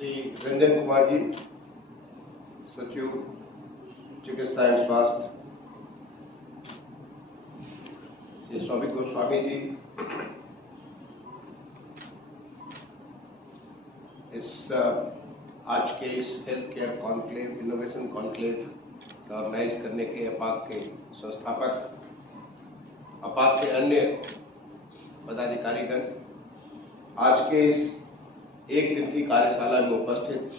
श्री रंजन कुमार जी, सचिव चिकित्सा एवं स्वास्थ्य, श्री स्वामी गोस्वामी जी, आज के इस health care conclave, innovation conclave का ऑर्गेनाइज करने के अपाक के संस्थापक, अपाक के अन्य पदाधिकारीगण, आज के इस एक दिन की कार्यशाला में उपस्थित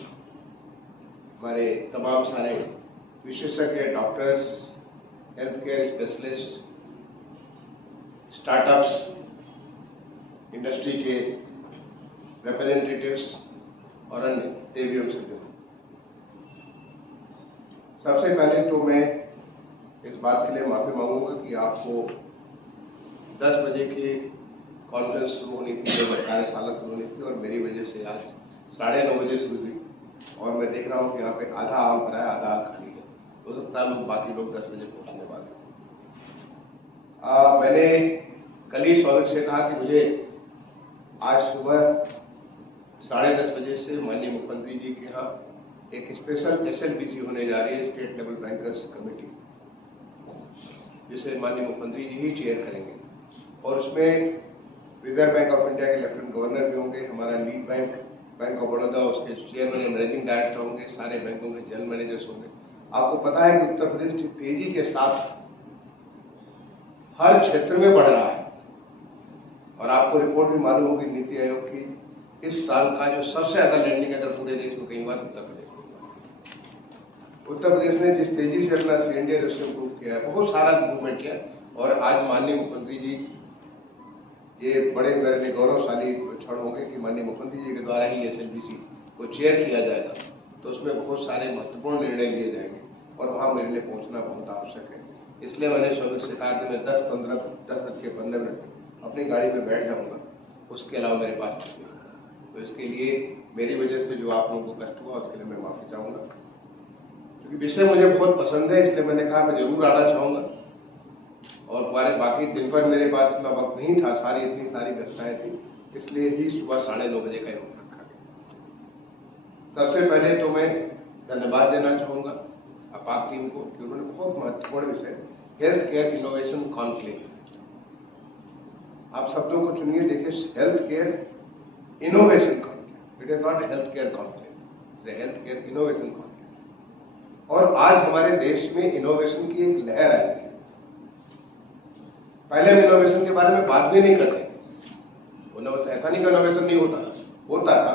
हमारे तमाम सारे विशेषज्ञ doctors, health care specialist, startups, industry के रिप्रेजेंटेटिव्स और अन्य देवियों से सबसे पहले तो मैं इस बात के लिए माफी मांगूंगा कि आपको 10 बजे की कॉन्फ्रेंस शुरू होनी थी, कार्यशाला शुरू होनी थी और मेरी वजह से आज 9:30 बजे शुरू हुई और मैं देख रहा हूँ कि यहाँ पे आधा आम भरा है, आधा आम खाली है। हो सकता है बाकी लोग 10 बजे पहुँचने वाले। मैंने कल ही सौरभ से कहा कि मुझे आज सुबह 10:30 बजे से माननीय मुख्यमंत्री जी के यहाँ एक स्पेशल SLBC होने जा रही है, स्टेट लेवल बैंकर्स कमेटी, जिसे माननीय मुख्यमंत्री जी ही चेयर करेंगे और उसमें रिजर्व बैंक ऑफ इंडिया के लेफ्टिनेंट गवर्नर भी होंगे, हमारा lead bank bank of Baroda, उसके चेयरमैन मैनेजिंग डायरेक्टर होंगे, सारे बैंकों के जनरल मैनेजर्स होंगे। आपको पता है कि उत्तर प्रदेश तेजी के साथ हर क्षेत्र में बढ़ रहा है और आपको रिपोर्ट भी मालूम होगी नीति आयोग की, इस साल का जो सबसे ज्यादा लैंडिंग अगर पूरे देश में कहीं बार उत्तर प्रदेश में। उत्तर प्रदेश ने जिस तेजी से अपना CNDA रेशियो इंप्रूव किया है, बहुत सारा मूवमेंट किया और आज माननीय मुख्यमंत्री जी, ये बड़े मेरे लिए गौरवशाली क्षण होंगे कि माननीय मुख्यमंत्री जी के द्वारा ही SLBC को चेयर किया जाएगा, तो उसमें बहुत सारे महत्वपूर्ण निर्णय लिए जाएंगे और वहाँ मेरे लिए पहुँचना बहुत आवश्यक है। इसलिए मैंने शोभित से कहा कि मैं 10-15 अपनी गाड़ी में बैठ जाऊँगा, उसके अलावा मेरे पास नहीं। तो इसके लिए मेरी वजह से जो आप लोगों को कष्ट हुआ उसके लिए मैं माफ़ी चाहूँगा, क्योंकि विषय मुझे बहुत पसंद है, इसलिए मैंने कहा मैं जरूर आना चाहूँगा और हमारे बाकी दिन भर मेरे पास इतना वक्त नहीं था, इतनी सारी व्यस्तताएं थी, इसलिए ही सुबह 9:30 बजे का योग रखा गया। सबसे पहले तो मैं धन्यवाद देना चाहूँगा अपाक टीम को कि उन्होंने बहुत महत्वपूर्ण विषय हेल्थ केयर इनोवेशन कॉन्क्लेव, आप शब्दों को चुनिए, देखिए health care innovation conclave, it is not a health care conclave, it is health care innovation conclave. और आज हमारे देश में इनोवेशन की एक लहर आई है। पहले हम इनोवेशन के बारे में बात भी नहीं करते, ऐसा नहीं कि इनोवेशन नहीं होता था,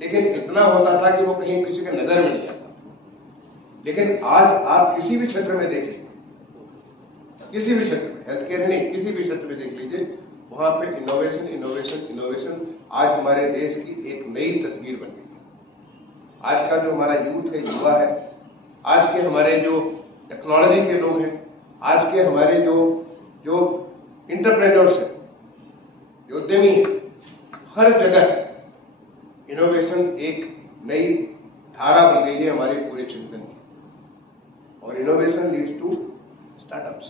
लेकिन इतना होता था कि वो कहीं किसी के नजर में नहीं आता। लेकिन आज आप किसी भी क्षेत्र में देख लीजिए, किसी भी क्षेत्र में, हेल्थ केयर नहीं, किसी भी क्षेत्र में देख लीजिए, वहां पे इनोवेशन इनोवेशन इनोवेशन आज हमारे देश की एक नई तस्वीर बन गई है। आज का जो हमारा यूथ है, युवा है, आज के हमारे जो टेक्नोलॉजी के लोग हैं, आज के हमारे जो इंटरप्रेन्योर्स है, जो उद्यमी है, हर जगह इनोवेशन एक नई धारा बन गई है हमारे पूरे चिंतन की। और इनोवेशन लीड्स टू स्टार्टअप्स,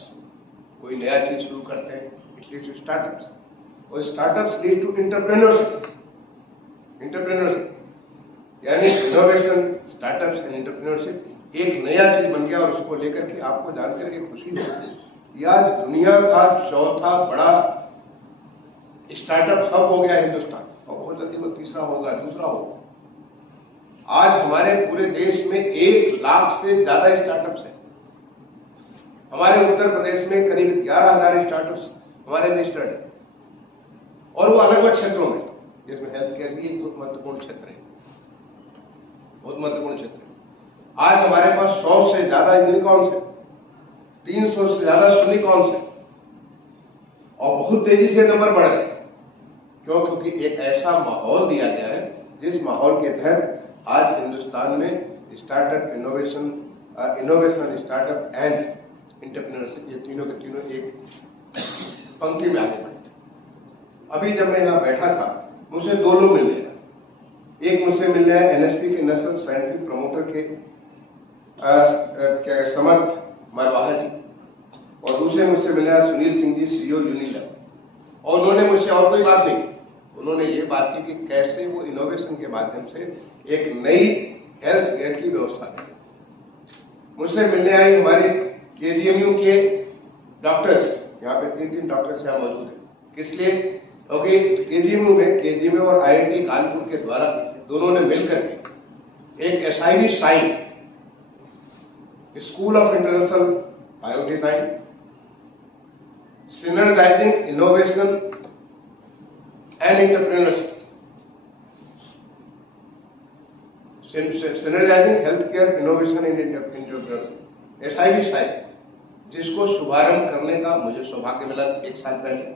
कोई नया चीज शुरू करते हैं, इट लीड्स टू स्टार्टअप्स और स्टार्टअप्स लीड टू इंटरप्रेन्योरशिप, यानी इनोवेशन, स्टार्टअप्स एंड इंटरप्रेन्योरशिप एक नया चीज बन गया और उसको लेकर के आपको जानकर के खुशी होगी। यह आज दुनिया का चौथा बड़ा स्टार्टअप हब हो गया हिंदुस्तान और बहुत जल्दी वो तीसरा होगा, दूसरा होगा। आज हमारे पूरे देश में 1 लाख से ज्यादा स्टार्टअप्स हैं। हमारे उत्तर प्रदेश में करीब 11,000 स्टार्टअप्स हमारे रजिस्टर्ड है और वो अलग अलग क्षेत्रों में, जिसमें हेल्थ केयर भी एक बहुत महत्वपूर्ण क्षेत्र है, बहुत महत्वपूर्ण क्षेत्र है। आज हमारे पास 100 से ज्यादा यूनिकॉर्न्स है, 300 से ज्यादा यूनिकॉर्न्स है और बहुत तेजी से नंबर बढ़ रहे हैं। क्यों? क्योंकि एक ऐसा माहौल दिया गया है जिस माहौल के तहत आज हिंदुस्तान में startup, innovation, startup and entrepreneurship, ये तीनों के तीनों एक पंक्ति में आगे बढ़ते। अभी जब मैं यहाँ बैठा था, मुझसे 2 लोग मिलने आए। एक मुझसे मिलने आए NSP के नेशनल साइंटिफिक प्रमोटर के समर्थ मरवाहा जी और दूसरे मुझसे मिला सुनील सिंह जी, CEO यूनिलैब, और उन्होंने मुझसे और कोई बात नहीं, उन्होंने ये बात की कि कैसे वो इनोवेशन के माध्यम से एक नई हेल्थ केयर की व्यवस्था दें। मुझसे मिलने आई हमारे केजीएमयू के डॉक्टर्स, यहाँ पे 3 डॉक्टर्स यहाँ मौजूद हैं। किस लिए? क्योंकि केजीएमयू और आईआईटी कानपुर के द्वारा दोनों ने मिलकर के एक SIB sign, school of international bio design, synergising innovation and entrepreneurship, synergising health care innovation and entrepreneurship, SIB sign, जिसको शुभारंभ करने का मुझे सौभाग्य मिला 1 साल पहले।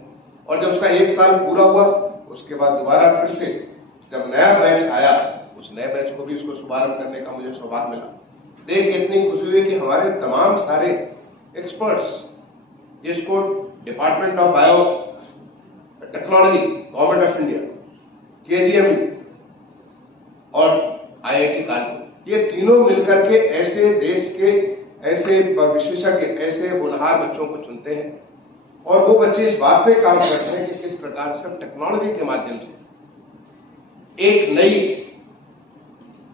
और जब उसका 1 साल पूरा हुआ, उसके बाद दोबारा फिर से जब नया बैच आया, उस नए बैच को भी उसको शुभारंभ करने का मुझे सौभाग्य मिला। देख के इतनी खुशी हुई कि हमारे तमाम सारे एक्सपर्ट्स, जिसको department of bio technology, government of India, KGMU और आईआईटी कानपुर, ये तीनों मिलकर के ऐसे देश के ऐसे विशेषज्ञ, ऐसे होनहार बच्चों को चुनते हैं और वो बच्चे इस बात पे काम करते हैं कि किस प्रकार से हम टेक्नोलॉजी के माध्यम से एक नई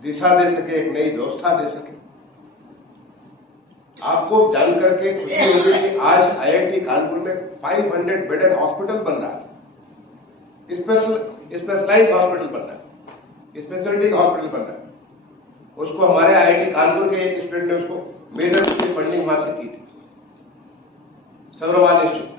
दिशा दे सके, एक नई व्यवस्था दे सके। आपको जानकर के खुशी होगी कि आज आईआईटी कानपुर में 500 बेडेड हॉस्पिटल बन रहा है, स्पेशलाइज्ड हॉस्पिटल बन रहा है, स्पेशलिटी हॉस्पिटल बन रहा है। उसको हमारे आईआईटी कानपुर के एक स्टूडेंट ने उसको मेजर उसकी फंडिंग वहां से की थी, सग्रवाल इंस्टीट्यूट,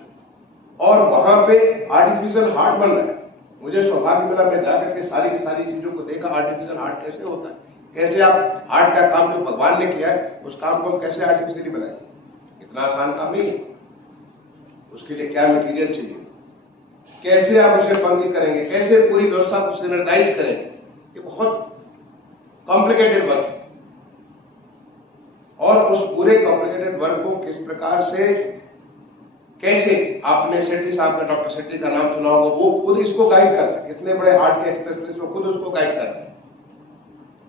और वहां पे आर्टिफिशियल हार्ट बन रहा है। मुझे सौभाग्य मिला, मैं जाकर के सारी की सारी चीजों को देखा, आर्टिफिशियल हार्ट कैसे होता है, कैसे आप हार्ट का काम जो भगवान ने किया है उस काम को कैसे आर्टिफिशियली बनाए। इतना आसान काम नहीं है, उसके लिए क्या मटेरियल चाहिए, कैसे आप उसे पंक्ति करेंगे, कैसे पूरी व्यवस्था को सिनर्जाइज करेंगे, ये बहुत कॉम्प्लिकेटेड वर्क है। और उस पूरे कॉम्प्लिकेटेड वर्क को किस प्रकार से, कैसे, आपने सेट्टी साहब का, डॉक्टर सेट्टी का नाम सुना होगा, वो खुद इसको गाइड कर रहे हैं, इतने बड़े हार्ट के स्पेशलिस्ट वो खुद उसको गाइड कर रहे हैं।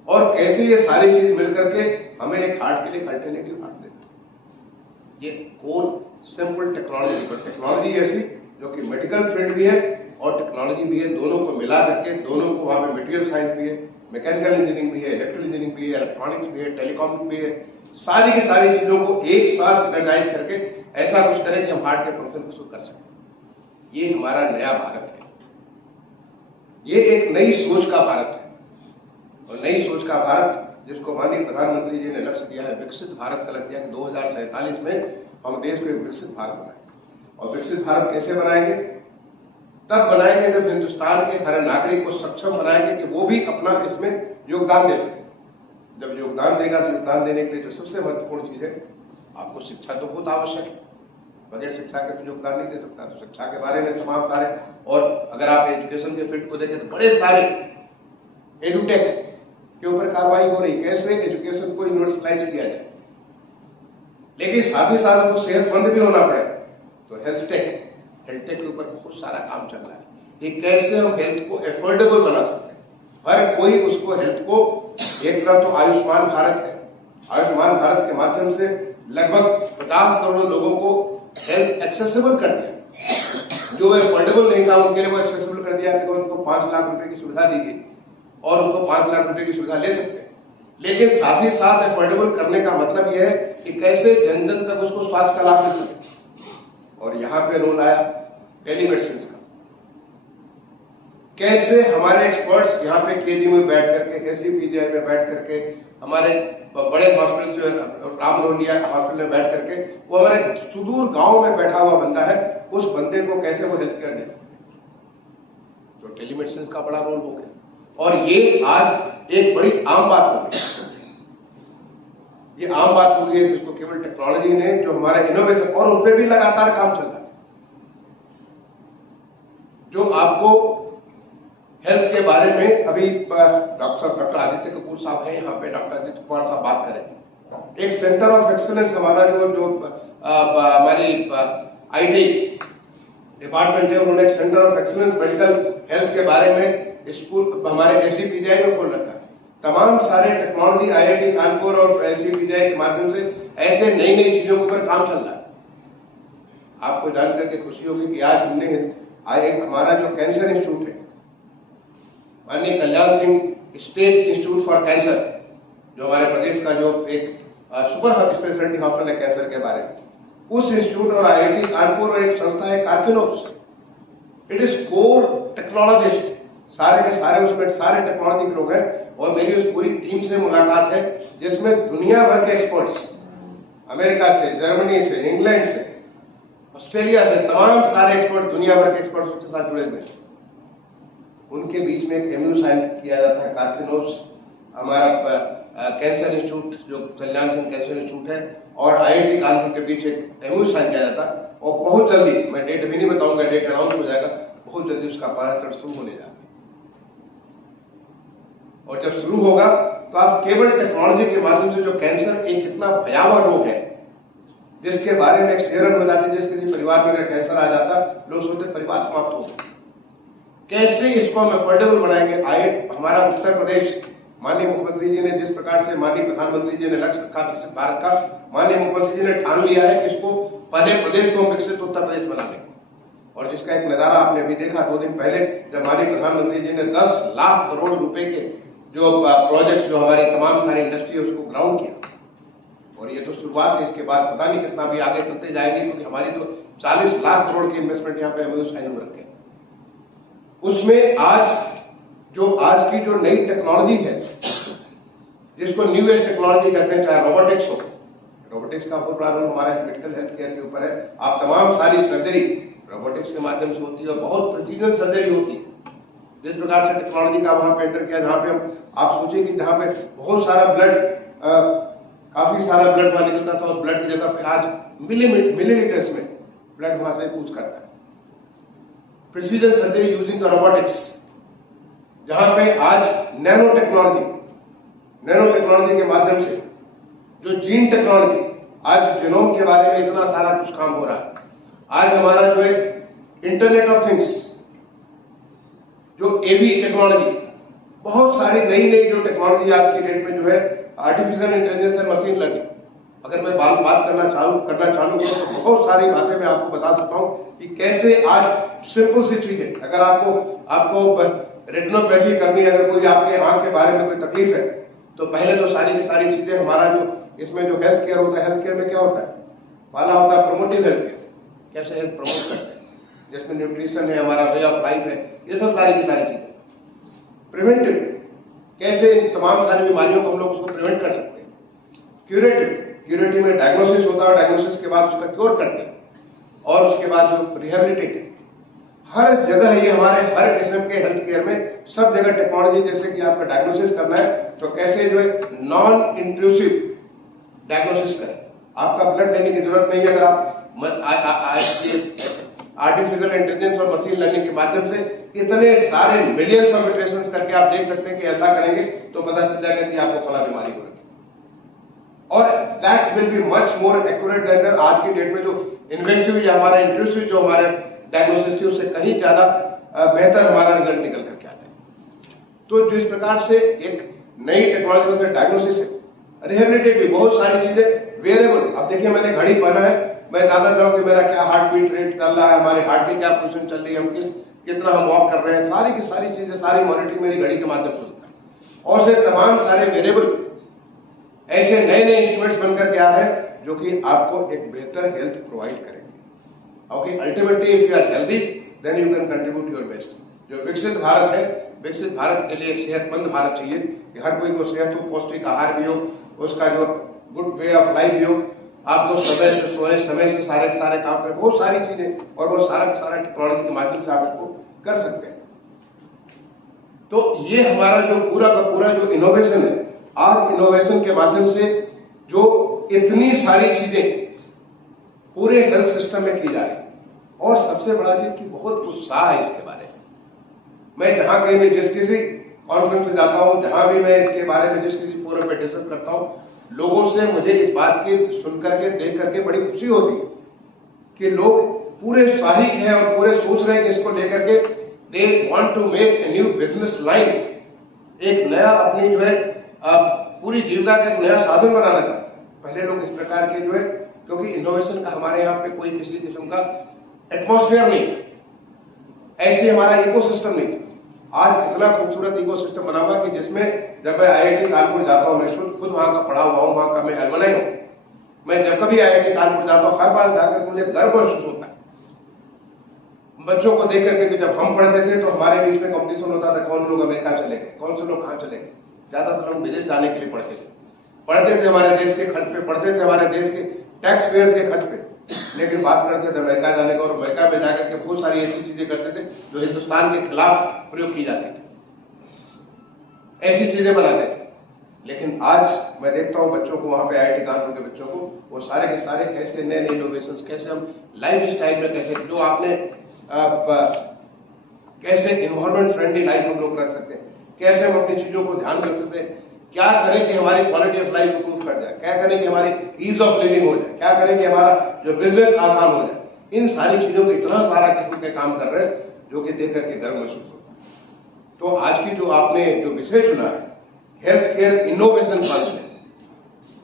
और कैसे ये सारी चीज मिलकर के हमें एक हार्ट के लिए अल्टरनेटिव हार्ट दे सकते। ये कोर सिंपल टेक्नोलॉजी, पर टेक्नोलॉजी ऐसी जो कि मेडिकल फील्ड भी है और टेक्नोलॉजी भी है, दोनों को मिला करके, दोनों को वहां पे मटेरियल साइंस भी है, मैकेनिकल इंजीनियरिंग भी है, इलेक्ट्रिकल इंजीनियरिंग भी है, इलेक्ट्रॉनिक्स भी है, टेलीकॉम भी है, सारी की सारी चीजों को एक साथ सिनर्जाइज करके ऐसा कुछ करें कि हम हार्ट के फंक्शन को शुरू कर सकें। ये हमारा नया भारत है, ये एक नई सोच का भारत है। और नई सोच का भारत जिसको माननीय प्रधानमंत्री जी ने लक्ष्य दिया है, विकसित भारत का लक्ष्य दिया कि 2047 में हम देश को एक विकसित भारत बनाएंगे। और विकसित भारत कैसे बनाएंगे? तब बनाएंगे जब हिंदुस्तान के हर नागरिक को सक्षम बनाएंगे कि वो भी अपना इसमें योगदान दे सके। जब योगदान देगा तो योगदान देने के लिए जो सबसे महत्वपूर्ण चीज है, आपको शिक्षा तो बहुत आवश्यक है, बगैर शिक्षा के तो योगदान नहीं दे सकता। तो शिक्षा के बारे में तमाम सारे, और अगर आप एजुकेशन के फील्ड को देखें तो बड़े सारे एडुटेक के ऊपर कार्रवाई हो रही, कैसे एजुकेशन को यूनिवर्सलाइज किया जाए। लेकिन साथ ही साथ हमको सेहतमंद भी होना पड़ेगा, तो हेल्थ टेक के ऊपर बहुत सारा काम चल रहा है कि कैसे हम हेल्थ को एफोर्डेबल बना सकते हैं। हर कोई उसको हेल्थ को, एक तरफ तो आयुष्मान भारत है, आयुष्मान भारत के माध्यम से लगभग 50 करोड़ लोगों को हेल्थ एक्सेसिबल कर दिया, जो एफोर्डेबल नहीं था उनके लिए वो एक्सेसिबल कर दिया कि उनको 5 लाख रुपए की सुविधा दी गई और उसको 5 लाख रुपए की सुविधा ले सकते हैं। लेकिन साथ ही साथ एफोर्डेबल करने का मतलब यह है कि कैसे जन जन तक उसको स्वास्थ्य का लाभ मिल सके। और यहां पे रोल आया टेलीमेडिसिन का, कैसे हमारे एक्सपर्ट्स यहाँ पे केजी में बैठ करके, SGPGI में बैठ करके, हमारे बड़े हॉस्पिटल से राम लोहिया हॉस्पिटल में बैठ करके, वो हमारे सुदूर गांव में बैठा हुआ बंदा है, उस बंदे को कैसे वो हेल्थ केयर दे सकते। तो टेलीमेडिसिन का बड़ा रोल हो गया और ये आज एक बड़ी आम बात हो गई। ये आम बात हो गई है जिसको केवल टेक्नोलॉजी ने, जो हमारा इनोवेशन, और उन पर भी लगातार काम चल रहा है। जो आपको हेल्थ के बारे में अभी डॉक्टर आदित्य कपूर साहब है यहाँ पे, डॉक्टर आदित्य कुमार साहब बात करेंगे। एक सेंटर ऑफ एक्सीलेंस हमारा जो हमारी IT डिपार्टमेंट है, उन्होंने एक centre of excellence medical health के बारे में स्कूल हमारे SGPGI में खोल रखा है। तमाम सारे टेक्नोलॉजी IIT कानपुर और SGPGI के माध्यम से ऐसे नई नई चीजों के ऊपर काम चल रहा है। आपको जानकर के खुशी होगी कि आज हमने हमारा जो कैंसर इंस्टीट्यूट है, माननीय Kalyan Singh state institute for cancer, जो हमारे प्रदेश का जो एक सुपर स्पेशलिटी हॉस्पिटल है कैंसर के बारे में, उस इंस्टीट्यूट और IIT कानपुर और एक संस्था है Karkinos, it is core technologist, सारे के सारे उसमें सारे टेक्नोलॉजी के लोग हैं। और मेरी उस पूरी टीम से मुलाकात है जिसमें दुनिया भर के एक्सपर्ट्स, अमेरिका से, जर्मनी से, इंग्लैंड से, ऑस्ट्रेलिया से, तमाम सारे एक्सपर्ट, दुनिया भर के एक्सपर्ट्स उसके साथ जुड़े हुए हैं। उनके बीच में एक MOU साइन किया जाता है, कार्किनोस हमारा कैंसर इंस्टीट्यूट जो कल्याण सिंह कैंसर इंस्टीट्यूट है और IIT कानपुर के बीच एक MOU साइन किया जाता है। और बहुत जल्दी, मैं डेट भी नहीं बताऊंगा, डेट अनाउंस हो जाएगा, बहुत जल्दी उसका परीक्षण शुरू होने जा रहा है। और जब शुरू होगा तो आप केवल टेक्नोलॉजी के माध्यम से, जो कैंसर एक इतना भयावह रोग है जिसके बारे में एक सिहरन हो जाती है, जिस किसी परिवार में अगर कैंसर आ जाता, लोग सोचते परिवार समाप्त हो गया, कैसे इसको हम अफोर्डेबल बनाएंगे। हमारा उत्तर प्रदेश, माननीय मुख्यमंत्री जी ने जिस प्रकार से, माननीय प्रधानमंत्री जी ने लक्ष्य रखा विकसित भारत का, माननीय मुख्यमंत्री जी ने ठान लिया है कि इसको पहले प्रदेश को विकसित उत्तर प्रदेश बना देंगे। और जिसका एक नजारा आपने अभी देखा 2 दिन पहले, जब माननीय प्रधानमंत्री जी ने 10 लाख करोड़ रुपए के जो प्रोजेक्ट्स, जो हमारी तमाम सारी इंडस्ट्री है उसको ग्राउंड किया। और ये तो शुरुआत है, इसके बाद पता नहीं कितना भी आगे चलते जाएंगे, क्योंकि हमारी तो 40 लाख करोड़ की इन्वेस्टमेंट यहाँ पे MOU साइन हो रखे हैं। उसमें आज की जो नई टेक्नोलॉजी है, जिसको न्यू एज टेक्नोलॉजी कहते हैं, चाहे रोबोटिक्स हो, रोबोटिक्स का बहुत बड़ा रोल हमारा मेडिकल हेल्थ केयर के ऊपर है। आप तमाम सारी सर्जरी रोबोटिक्स के माध्यम से होती है और बहुत प्रिसीजन सर्जरी होती है। जिस प्रकार से टेक्नोलॉजी का वहां पे एंटर किया, जहां पे हम, आप सोचिए कि जहां पे बहुत सारा ब्लड, काफी सारा ब्लड वहां निकलता था, उस ब्लड की जगह पे आज मिलीलीटर्स में ब्लड वहां से पूछ करता है। Precision surgery using the robotics, जहां पे आज नैनो टेक्नोलॉजी के माध्यम से, जो जीन टेक्नोलॉजी, आज जीनोम के बारे में इतना सारा कुछ काम हो रहा है। आज हमारा जो है इंटरनेट ऑफ थिंग्स, जो AV टेक्नोलॉजी, बहुत सारी नई जो टेक्नोलॉजी आज की डेट में जो है, आर्टिफिशियल इंटेलिजेंस और मशीन लर्निंग, अगर मैं बात करना चालू करूं तो बहुत सारी बातें मैं आपको बता सकता हूं कि कैसे आज सिंपल सी चीजें, अगर आपको रेटिनोपैथी करनी है, अगर कोई आपके आंख के बारे में कोई तकलीफ है, तो पहले तो सारी की सारी चीजें, हमारा जो इसमें जो हेल्थ केयर होता है, हेल्थ केयर में क्या होता है, पहला होता है प्रमोटिव हेल्थ केयर, कैसे हेल्थ प्रमोट करते हैं, जिसमें न्यूट्रिशन है, हमारा वे ऑफ लाइफ है, ये सब सारी की सारी चीजें। प्रिवेंटिव, कैसे इन तमाम सारी बीमारियों को हम लोग उसको प्रिवेंट कर सकते हैं। क्यूरेटिव में डायग्नोसिस होता है, डायग्नोसिस के बाद उसका क्योर करते हैं, और उसके बाद जो रिहेबिलिटेटिव, हर जगह ये हमारे हर किस्म के हेल्थ केयर में सब जगह टेक्नोलॉजी, जैसे कि आपका डायग्नोसिस करना है तो कैसे जो है नॉन इंट्रूसिव डायग्नोसिस करें, आपका ब्लड लेने की जरूरत नहीं है। अगर आप आर्टिफिशियल इंटेलिजेंस और मशीन लर्निंग के माध्यम से इतने सारे मिलियंस ऑफ इटरेशंस करके आप देख सकते हैं कि ऐसा करेंगे तो पता चल जाएगा कि आपको फला बीमारी हो रही है, और that will be much more accurate then आज की डेट में जो इन्वेसिव या हमारा इंट्रूसिव जो हमारे डायग्नोसिस थी, उससे कहीं ज्यादा बेहतर हमारा रिजल्ट निकल करके आता है। तो जिस प्रकार से एक नई टेक्नोलॉजी से डायग्नोसिस है, रिहेबिलिटेटिव, बहुत सारी चीजें वेरिएबल। अब देखिए मैंने घड़ी पहना है, मैं जानना चाहूँ कि मेरा क्या हार्ट बीट रेट चल रहा है, हमारे हार्ट की क्या पोजीशन चल रही है, हम कितना हम वॉक कर रहे हैं, सारी की सारी चीजें, सारी मॉनिटरिंग मेरी घड़ी के माध्यम से होता है। और से तमाम सारे वेरिएबल ऐसे नए इंस्ट्रूमेंट्स बनकर के आ रहे हैं जो कि आपको एक बेहतर हेल्थ प्रोवाइड करेंगे। Okay, ultimately if you are healthy then you can contribute your best. जो विकसित भारत है, विकसित भारत के लिए एक सेहतमंद भारत चाहिए कि हर कोई को सेहत हो, पौष्टिक आहार भी हो, उसका जो गुड वे ऑफ लाइफ भी हो, आप लोग समय से सोए, समय से सारे काम करें, बहुत सारी चीजें, और वो सारा टेक्नोलॉजी के माध्यम से आप इसको कर सकते हैं। तो ये हमारा जो पूरा का पूरा जो इनोवेशन है, आज इनोवेशन के माध्यम से जो इतनी सारी चीजें पूरे हेल्थ सिस्टम में की जा रही है, और सबसे बड़ा चीज की बहुत उत्साह है इसके बारे में। मैं जहां कहीं भी जिस किसी कॉन्फ्रेंस में जाता हूं, जहां भी मैं इसके बारे में जिस किसी फोरम पे डिस्कस करता हूं, लोगों से मुझे इस बात की सुन करके, देख करके बड़ी खुशी होती है कि लोग पूरे उत्साहित हैं और पूरे सोच रहे हैं कि इसको लेकर के they want to make a new business line, एक नया अपनी जो है पूरी जीविका का एक नया साधन बनाना चाहते हैं। पहले लोग इस प्रकार के जो है, क्योंकि इनोवेशन का हमारे यहाँ पे कोई किसी किस्म का एटमॉस्फेयर नहीं था, ऐसे हमारा इकोसिस्टम नहीं था। आज इतना खूबसूरत इकोसिस्टम बना हुआ कि जिसमें जब मैं IIT कानपुर जाता हूँ, मैं खुद वहां का पढ़ा हुआ हूँ, वहां का मैं अलमनाई हूँ, मैं जब कभी IIT कानपुर जाता हूँ हर बार जाकर मुझे गर्व महसूस होता है बच्चों को देख करके कि जब हम पढ़ते थे तो हमारे बीच में कंपटीशन होता था, कौन लोग अमेरिका चले गए, कौन से लोग कहाँ चले गए। ज्यादातर लोग विदेश जाने के लिए पढ़ते थे हमारे देश के खर्च पे, पढ़ते थे हमारे देश के टैक्स पेयर्स के खर्च पे, लेकिन बात करते थे अमेरिका जाने का, और अमेरिका में जाकर के बहुत सारी ऐसी चीजें करते थे जो हिंदुस्तान के खिलाफ प्रयोग की जाती थी, ऐसी चीजें बनाते थे। लेकिन आज मैं देखता हूं बच्चों को, वहां पे IIT कानपुर के बच्चों को, वो सारे के सारे कैसे नए नए इनोवेशंस, कैसे हम लाइफ स्टाइल में, कैसे जो आपने कैसे इन्वायरमेंट फ्रेंडली लाइफ हम लोग रख सकते हैं, कैसे हम अपनी चीजों को ध्यान रख सकते हैं, क्या करें कि हमारी क्वालिटी ऑफ लाइफ इंप्रूव कर जाए, क्या करें कि हमारी ईज ऑफ लिविंग हो जाए, क्या करें कि हमारा जो बिजनेस आसान हो जाए। इन सारी चीजों को इतना सारा किस्म के काम कर रहे हैं जो कि देख करके गर्व महसूस होता है। तो आज की जो आपने जो विषय चुना है, हेल्थ केयर इनोवेशन फंड,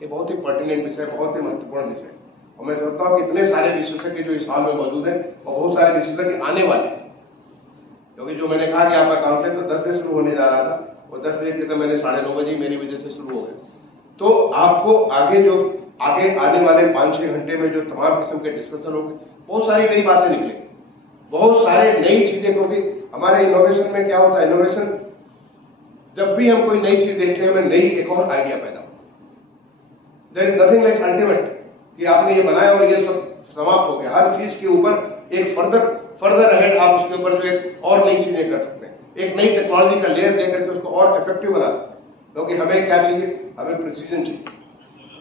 ये बहुत ही पर्टिनेंट विषय, बहुत ही महत्वपूर्ण विषय, और मैं समझता हूं कि इतने सारे विशेषज्ञ जो इस साल में मौजूद हैं और बहुत सारे विशेषज्ञ आने वाले हैं, क्योंकि जो मैंने कहा कि आपका काउंसलिंग तो 10 बजे शुरू होने जा रहा था, और 10 बजे की जगह मैंने 9:30 बजे मेरी वजह से शुरू हो गया। तो आपको आगे आने वाले 5-6 घंटे में जो तमाम किस्म के डिस्कशन होंगे, बहुत सारी नई बातें निकलेंगी, बहुत सारे नई चीजें, क्योंकि हमारे इनोवेशन में क्या होता है, इनोवेशन जब भी हम कोई नई चीज देखते हैं हमें नई एक और आइडिया पैदा होता है। There is nothing like ultimate कि आपने ये बनाया और ये सब समाप्त हो गया। हर चीज के ऊपर एक फर्दर अहेड आप उसके ऊपर जो एक और नई चीजें कर सकते हैं, एक नई टेक्नोलॉजी का लेयर देकर के उसको और इफेक्टिव बना सकते हैं। क्योंकि हमें क्या चाहिए, हमें प्रिसीजन चाहिए,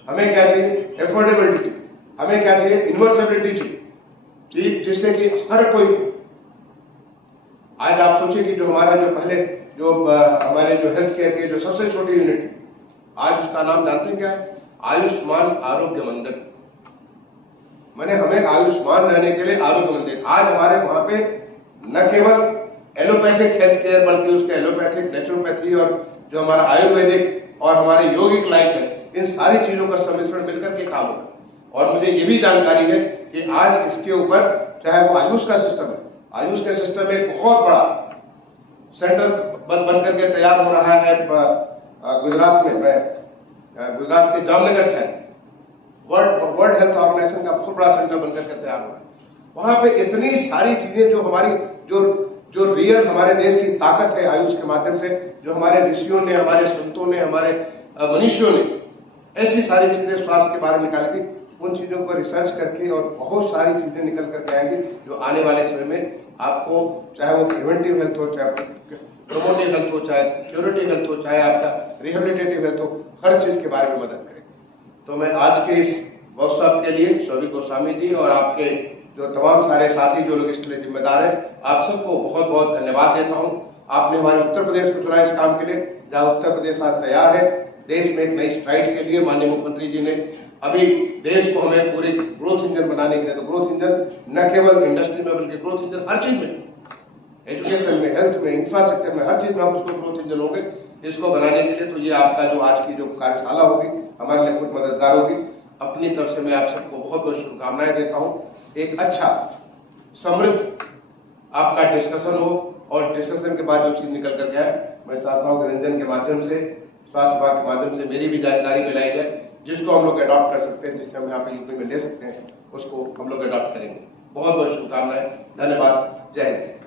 हमें क्या चाहिए, एफोर्डेबिलिटी चाहिए, हमें क्या चाहिए, इन्वर्सिबिलिटी चाहिए, जिससे कि हर कोई, आज आप सोचिए कि जो हमारा जो पहले जो हमारे जो हेल्थ केयर के जो सबसे छोटी यूनिट, आज उसका नाम जानते हैं क्या है, आयुष्मान आरोग्य मंदिर। मैंने हमें आयुष्मान रहने के लिए आरोग्य मंदिर, आज हमारे वहां पे न केवल एलोपैथिक हेल्थ केयर बल्कि उसके एलोपैथिक, नेचुरोपैथी और जो हमारा आयुर्वेदिक और हमारे यौगिक लाइफ है, इन सारी चीजों का सम्मिश्रण मिलकर के काम होगा। और मुझे ये भी जानकारी है कि आज इसके ऊपर चाहे वो आयुष का सिस्टम है, आयुष के सिस्टम में एक बहुत बड़ा सेंटर बन करके तैयार हो रहा है गुजरात में, गुजरात के जामनगर शहर, वर्ल्ड हेल्थ ऑर्गेनाइजेशन का बहुत बड़ा सेंटर बनकर के तैयार हो रहा है। वहां पे इतनी सारी चीजें जो हमारी जो रियल हमारे देश की ताकत है आयुष के माध्यम से, जो हमारे ऋषियों ने, हमारे संतों ने, हमारे मनुष्यों ने ऐसी सारी चीजें स्वास्थ्य के बारे में निकाली थी, उन चीजों पर रिसर्च करके और बहुत सारी चीजें निकल करके आएंगी जो आने वाले समय में आपको, चाहे वो प्रिवेंटिव हेल्थ हो, चाहे प्रोमोटिव हेल्थ हो, चाहे क्यूरेटिव हेल्थ हो, चाहे आपका रिहेबिलिटेटिव हेल्थ हो, हर चीज के बारे में मदद करेगी। तो मैं आज के इस वर्कशॉप के लिए शौविक गोस्वामी जी और आपके जो तमाम सारे साथी जो लोग इसके लिए जिम्मेदार हैं, आप सबको बहुत बहुत धन्यवाद देता हूं। आपने हमारे उत्तर प्रदेश को चुना इस काम के लिए, जहां उत्तर प्रदेश आज तैयार है देश में एक नई स्ट्राइड के लिए। माननीय मुख्यमंत्री जी ने अभी देश को हमें पूरे ग्रोथ इंजन बनाने के लिए, तो ग्रोथ इंजन न केवल इंडस्ट्री में बल्कि ग्रोथ इंजन हर चीज में, एजुकेशन में, हेल्थ में, इंफ्रास्ट्रक्चर में, हर चीज में हम उसको ग्रोथ इंजन होंगे। इसको बनाने के लिए तो ये आपका जो आज की जो कार्यशाला होगी हमारे लिए बहुत मददगार होगी। अपनी तरफ से मैं आप सबको बहुत बहुत शुभकामनाएं देता हूं। एक अच्छा समृद्ध आपका डिस्कशन हो, और डिस्कशन के बाद जो चीज निकल कर गया मैं चाहता हूं कि रंजन के माध्यम से, स्वास्थ्य विभाग के माध्यम से मेरी भी जानकारी मिलाई जाए, जिसको हम लोग अडॉप्ट कर सकते हैं, जिससे हम यहाँ पे यूपी में ले सकते हैं, उसको हम लोग अडॉप्ट करेंगे। बहुत बहुत शुभकामनाएं, धन्यवाद, जय हिंद।